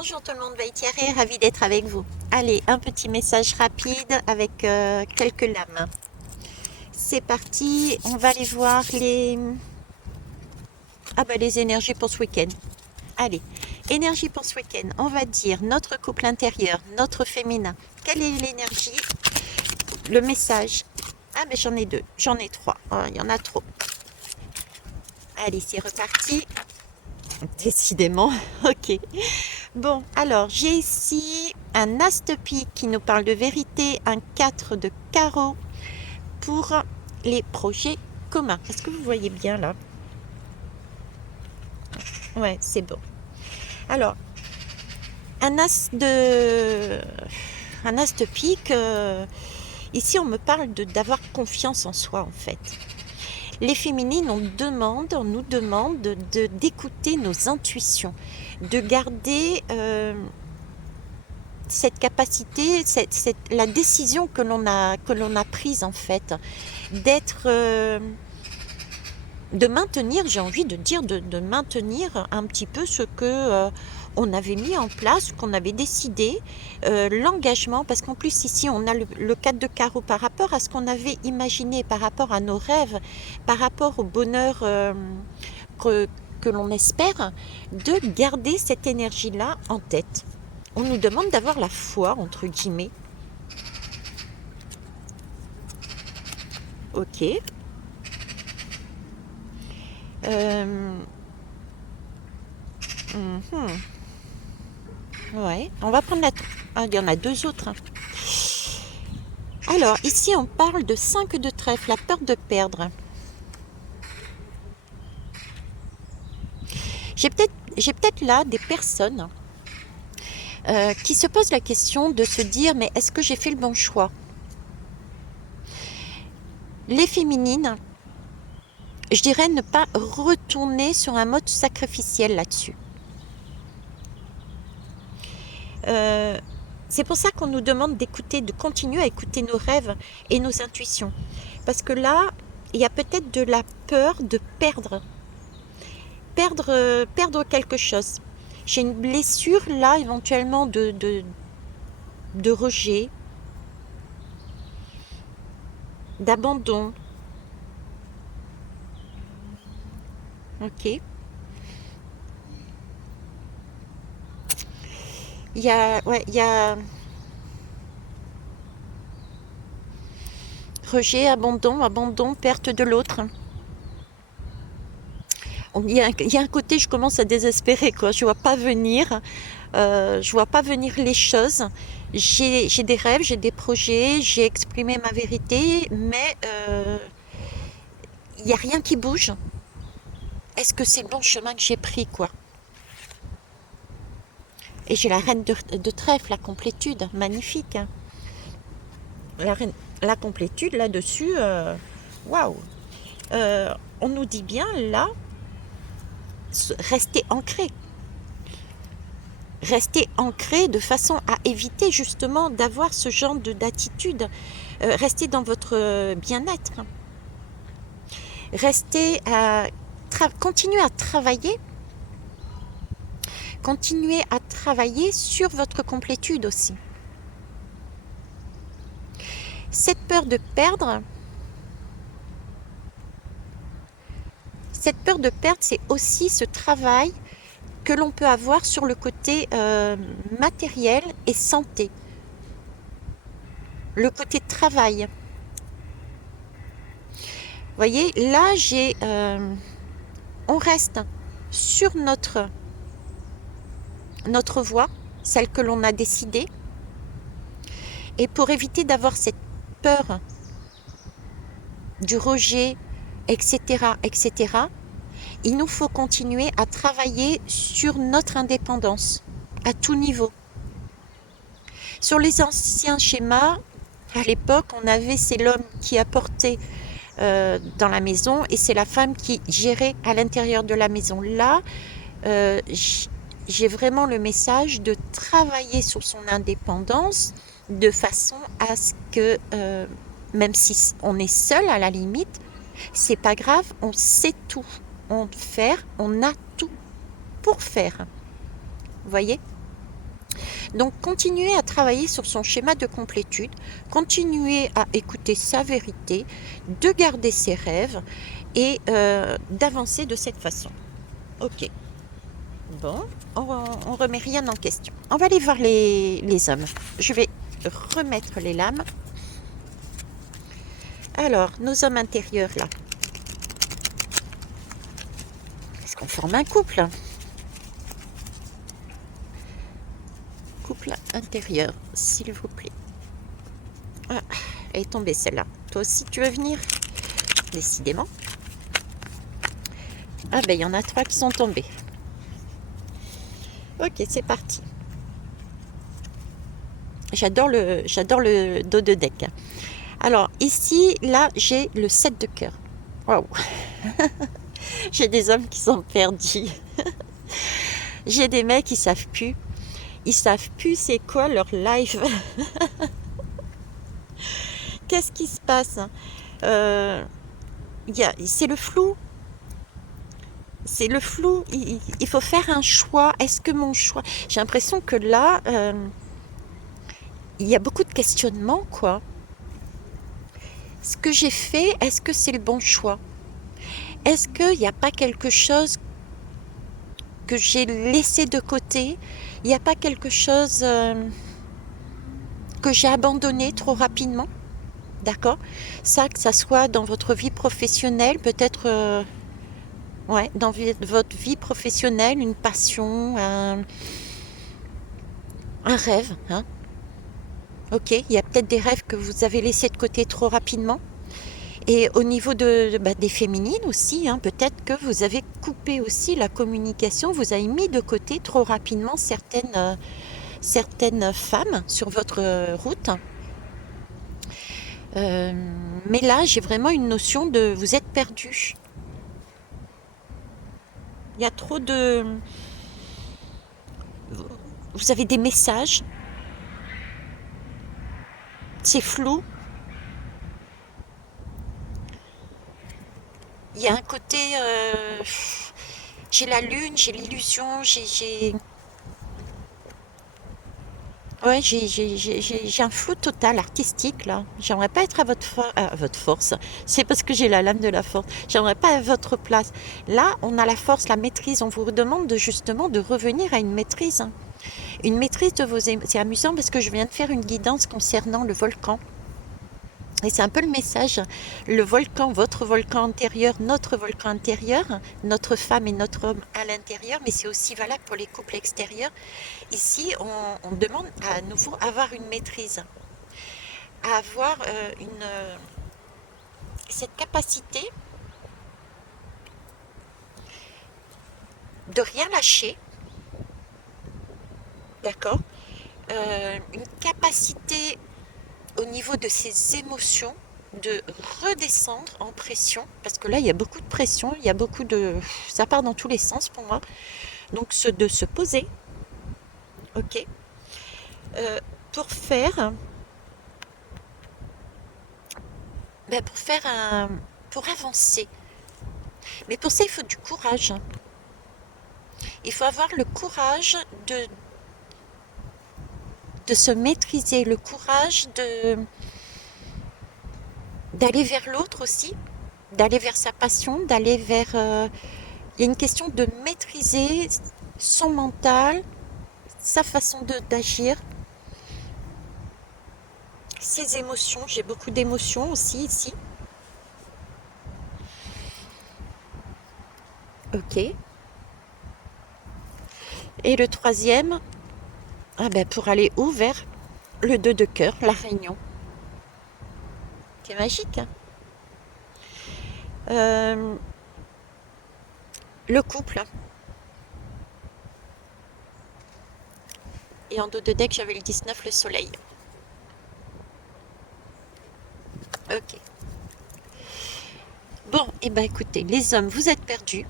Bonjour tout le monde, Thierry, ravi d'être avec vous. Allez, un petit message rapide avec quelques lames. C'est parti, on va aller voir les énergies pour ce week-end. Allez, énergie pour ce week-end, on va dire notre couple intérieur, notre féminin. Quelle est l'énergie? Le message. Ah mais j'en ai deux, j'en ai trois, oh, il y en a trop. Allez, c'est reparti. Décidément, ok. Bon, alors j'ai ici un as de pique qui nous parle de vérité, un 4 de carreau pour les projets communs. Est-ce que vous voyez bien là? Ouais, c'est bon. Alors, un as de, un as de pique, ici on me parle d'avoir confiance en soi en fait. Les féminines, on nous demande d'écouter nos intuitions, de garder cette capacité, la décision que l'on a prise en fait, d'être, de maintenir, j'ai envie de dire, de maintenir un petit peu ce que on avait mis en place, qu'on avait décidé, l'engagement, parce qu'en plus ici on a le 4 de carreau par rapport à ce qu'on avait imaginé, par rapport à nos rêves, par rapport au bonheur que l'on espère, de garder cette énergie-là en tête. On nous demande d'avoir la foi, entre guillemets. Ok. Mhm. Ouais, on va prendre la... Ah, il y en a deux autres, hein. Alors, ici, on parle de 5 de trèfle, la peur de perdre. J'ai peut-être là des personnes qui se posent la question de se dire, mais est-ce que j'ai fait le bon choix? Les féminines, je dirais ne pas retourner sur un mode sacrificiel là-dessus. C'est pour ça qu'on nous demande d'écouter, de continuer à écouter nos rêves et nos intuitions. Parce que là, il y a peut-être de la peur de perdre quelque chose. J'ai une blessure là, éventuellement de rejet, d'abandon. Ok. Il y a rejet, abandon, perte de l'autre. Il y a un côté, je commence à désespérer, quoi. Je vois pas venir les choses. J'ai des rêves, j'ai des projets, j'ai exprimé ma vérité, mais il y a rien qui bouge. Est-ce que c'est le bon chemin que j'ai pris, quoi? Et j'ai la reine de trèfle, la complétude, magnifique, hein. La complétude là-dessus, waouh! On nous dit bien là, rester ancré. Rester ancré de façon à éviter justement d'avoir ce genre d'attitude. Rester dans votre bien-être. Continuer à travailler. Continuer à travailler sur votre complétude aussi. Cette peur de perdre, c'est aussi ce travail que l'on peut avoir sur le côté matériel et santé. Le côté travail. Vous voyez, là, on reste sur notre voie, celle que l'on a décidée. Et pour éviter d'avoir cette peur du rejet, etc., etc., il nous faut continuer à travailler sur notre indépendance à tout niveau. Sur les anciens schémas, à l'époque, c'est l'homme qui apportait dans la maison et c'est la femme qui gérait à l'intérieur de la maison. Là, j'ai vraiment le message de travailler sur son indépendance de façon à ce que, même si on est seul à la limite, c'est pas grave, on sait tout on a tout pour faire. Vous voyez? Donc, continuez à travailler sur son schéma de complétude, continuez à écouter sa vérité, de garder ses rêves et d'avancer de cette façon. Ok. Bon, on remet rien en question. On va aller voir les hommes. Je vais remettre les lames. Alors, nos hommes intérieurs, là. Est-ce qu'on forme un couple? Couple intérieur, s'il vous plaît. Ah, elle est tombée celle-là. Toi aussi, tu veux venir? Décidément. Ah ben, il y en a 3 qui sont tombés. Ok, c'est parti. J'adore le dos de deck. Alors, ici, là, j'ai le 7 de cœur. Waouh. J'ai des hommes qui sont perdus. J'ai des mecs qui savent plus. Ils savent plus c'est quoi leur life. Qu'est-ce qui se passe? C'est le flou. C'est le flou. Il faut faire un choix. Est-ce que mon choix... J'ai l'impression que là, il y a beaucoup de questionnements, quoi. Ce que j'ai fait, est-ce que c'est le bon choix? Est-ce qu'il n'y a pas quelque chose que j'ai laissé de côté? Il n'y a pas quelque chose que j'ai abandonné trop rapidement? D'accord? Ça, que ça soit dans votre vie professionnelle, peut-être... ouais, dans votre vie professionnelle, une passion, un rêve, hein? Ok, il y a peut-être des rêves que vous avez laissés de côté trop rapidement. Et au niveau des féminines aussi, hein, peut-être que vous avez coupé aussi la communication, vous avez mis de côté trop rapidement certaines femmes sur votre route. Mais là, j'ai vraiment une notion de vous êtes perdu. Il y a trop de... Vous avez des messages. C'est flou. Il y a un côté... j'ai la lune, j'ai l'illusion, ouais, j'ai un flou total artistique là. J'aimerais pas être à votre force. C'est parce que j'ai la lame de la force. J'aimerais pas à votre place. Là, on a la force, la maîtrise. On vous demande justement de revenir à une maîtrise, hein. Une maîtrise de vos émotions. C'est amusant parce que je viens de faire une guidance concernant le volcan. Et c'est un peu le message. Le volcan, votre volcan intérieur, notre femme et notre homme à l'intérieur, mais c'est aussi valable pour les couples extérieurs. Ici, on demande à nouveau avoir une maîtrise, à avoir cette capacité de rien lâcher, d'accord? Une capacité au niveau de ses émotions de redescendre en pression, parce que là, il y a beaucoup de pression, il y a beaucoup de... Ça part dans tous les sens pour moi. Donc, de se poser, ok, euh, pour faire... pour faire un... pour avancer. Mais pour ça, il faut du courage. Il faut avoir le courage de se maîtriser, le courage d'aller vers l'autre aussi, d'aller vers sa passion, d'aller vers... il y a une question de maîtriser son mental, sa façon d'agir, ses émotions. J'ai beaucoup d'émotions aussi ici. Ok. Et le troisième, pour aller où? Vers le 2 de cœur, la réunion. C'est magique, hein. Le couple. Et en dos de deck, j'avais le 19, le soleil. Ok. Bon, et écoutez, les hommes, vous êtes perdus.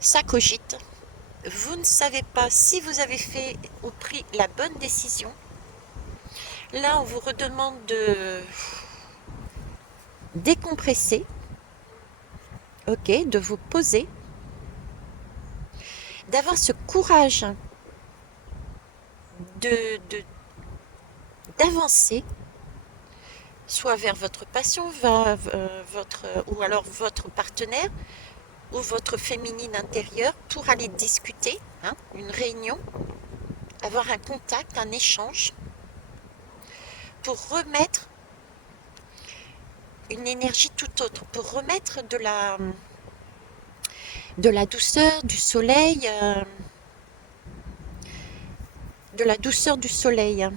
Ça cogite. Vous ne savez pas si vous avez fait ou pris la bonne décision. Là, on vous redemande de décompresser, ok, de vous poser, d'avoir ce courage de- d'avancer, soit vers votre passion, ou alors votre partenaire, ou votre féminine intérieure, pour aller discuter, hein, une réunion, avoir un contact, un échange, pour remettre une énergie tout autre, pour remettre de la douceur, du soleil, de la douceur du soleil.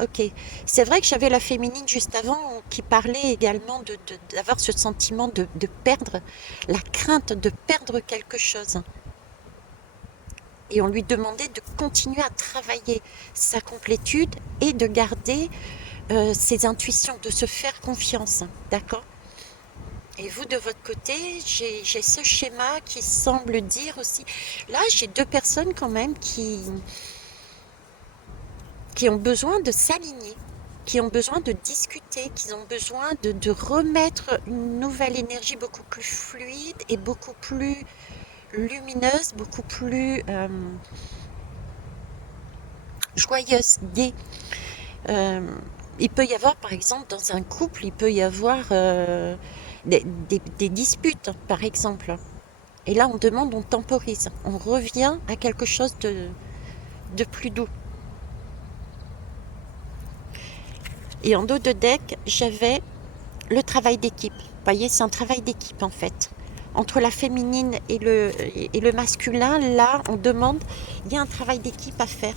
Ok. C'est vrai que j'avais la féminine juste avant qui parlait également d'avoir ce sentiment de perdre, la crainte de perdre quelque chose. Et on lui demandait de continuer à travailler sa complétude et de garder ses intuitions, de se faire confiance. D'accord? Et vous, de votre côté, j'ai ce schéma qui semble dire aussi. Là, j'ai deux personnes quand même qui ont besoin de s'aligner, qui ont besoin de discuter, qui ont besoin de remettre une nouvelle énergie beaucoup plus fluide et beaucoup plus lumineuse, beaucoup plus joyeuse, gaie. Euh, il peut y avoir, par exemple, dans un couple, il peut y avoir des disputes, par exemple. Et là, on demande, on temporise, on revient à quelque chose de plus doux. Et en dos de deck, j'avais le travail d'équipe. Vous voyez, c'est un travail d'équipe en fait. Entre la féminine et le masculin, là, on demande, il y a un travail d'équipe à faire.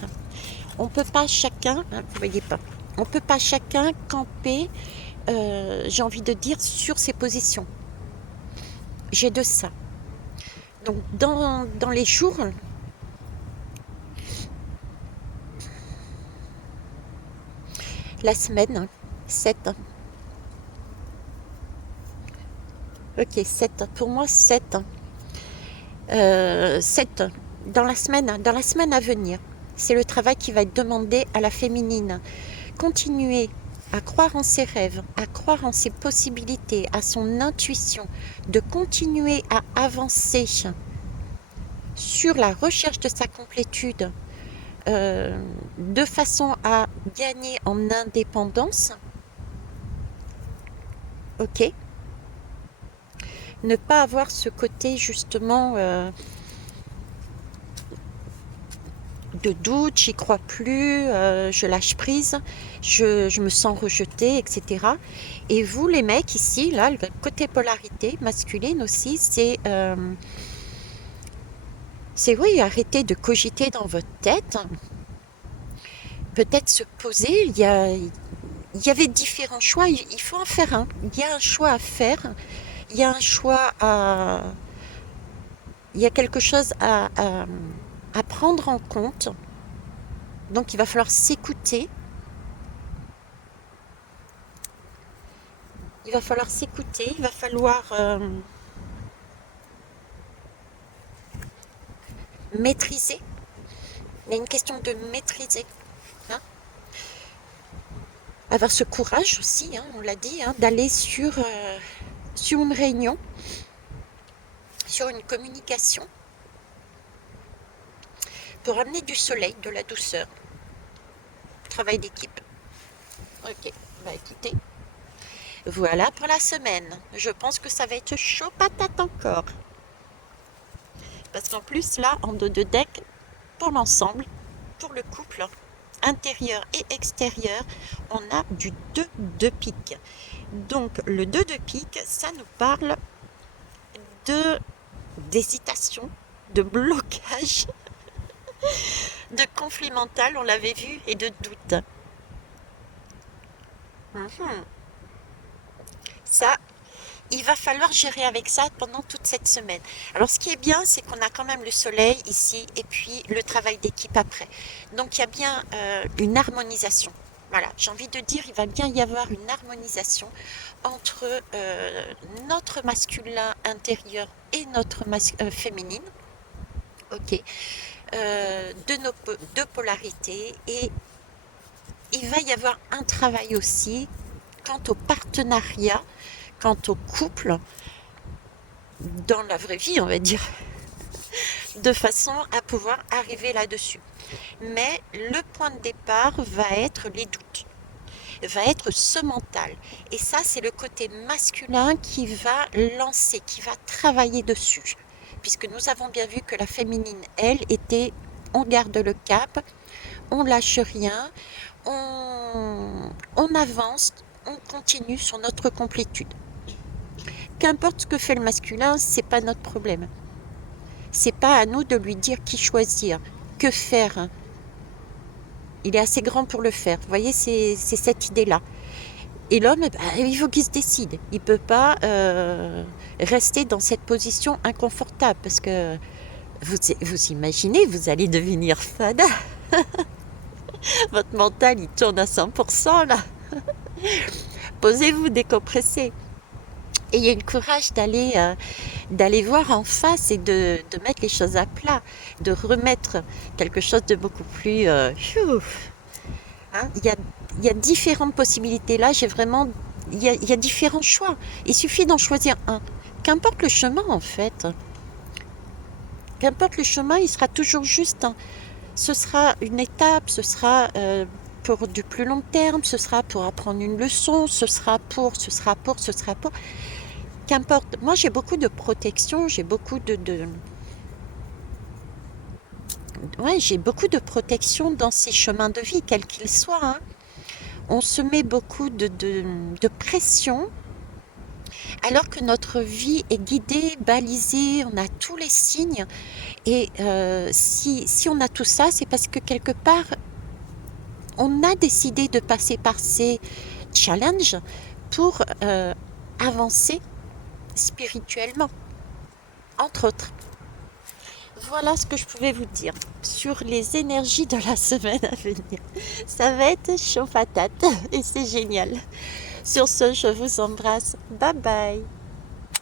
On ne peut pas chacun, hein, vous voyez pas, on ne peut pas chacun camper, j'ai envie de dire, sur ses positions. J'ai de ça. Donc, dans les jours, la semaine, 7. Ok, 7. Pour moi, 7. 7 dans la semaine à venir. C'est le travail qui va être demandé à la féminine. Continuer à croire en ses rêves, à croire en ses possibilités, à son intuition, de continuer à avancer sur la recherche de sa complétude, de façon à gagner en indépendance. Ok. Ne pas avoir ce côté justement de doute, j'y crois plus, je lâche prise, je me sens rejetée, etc. Et vous, les mecs, ici, là, le côté polarité masculine aussi, c'est oui, arrêter de cogiter dans votre tête, peut-être se poser, il y avait différents choix, il faut en faire un. Il y a un choix à faire, il y a un choix à... Il y a quelque chose à prendre en compte. Donc il va falloir s'écouter. Il va falloir s'écouter, il va falloir maîtriser. Il y a une question de maîtriser. Hein. Avoir ce courage aussi, hein, on l'a dit, hein, d'aller sur une réunion, sur une communication, pour amener du soleil, de la douceur. Travail d'équipe. Ok, bah écoutez, voilà pour la semaine. Je pense que ça va être chaud patate encore. Parce qu'en plus, là, en dos de deck, pour l'ensemble, pour le couple, intérieur et extérieur, on a du 2 de pique. Donc, le 2 de pique, ça nous parle de d'hésitation, de blocage, de conflit mental, on l'avait vu, et de doute. Mhm. Ça, il va falloir gérer avec ça pendant toute cette semaine. Alors, ce qui est bien, c'est qu'on a quand même le soleil ici et puis le travail d'équipe après. Donc, il y a bien une harmonisation. Voilà, j'ai envie de dire, il va bien y avoir une harmonisation entre notre masculin intérieur et notre féminine, ok, deux polarités. Et il va y avoir un travail aussi quant au partenariat, quant au couple, dans la vraie vie, on va dire, de façon à pouvoir arriver là-dessus. Mais le point de départ va être les doutes, va être ce mental. Et ça, c'est le côté masculin qui va lancer, qui va travailler dessus. Puisque nous avons bien vu que la féminine, elle, était on garde le cap, on lâche rien, on avance, on continue sur notre complétude. Qu'importe ce que fait le masculin, c'est pas notre problème. C'est pas à nous de lui dire qui choisir, que faire. Il est assez grand pour le faire. Vous voyez, c'est cette idée-là. Et l'homme, eh ben, il faut qu'il se décide. Il ne peut pas rester dans cette position inconfortable parce que vous imaginez, vous allez devenir fada. Votre mental, il tourne à 100% là. Posez-vous, décompressez. Ayez le courage d'aller voir en face et de mettre les choses à plat, de remettre quelque chose de beaucoup plus... hein. Il y a différentes possibilités. Là, j'ai vraiment... il y a différents choix. Il suffit d'en choisir un. Qu'importe le chemin, en fait. Qu'importe le chemin, il sera toujours juste. Hein. Ce sera une étape, ce sera pour du plus long terme, ce sera pour apprendre une leçon, ce sera pour. Qu'importe. Moi, j'ai beaucoup de protection, j'ai beaucoup ouais, j'ai beaucoup de protection dans ces chemins de vie, quels qu'ils soient. Hein. On se met beaucoup de pression, alors que notre vie est guidée, balisée, on a tous les signes. Et si on a tout ça, c'est parce que quelque part, on a décidé de passer par ces challenges pour avancer spirituellement, entre autres. Voilà ce que je pouvais vous dire sur les énergies de la semaine à venir. Ça va être chaud patate et c'est génial. Sur ce, je vous embrasse. Bye bye.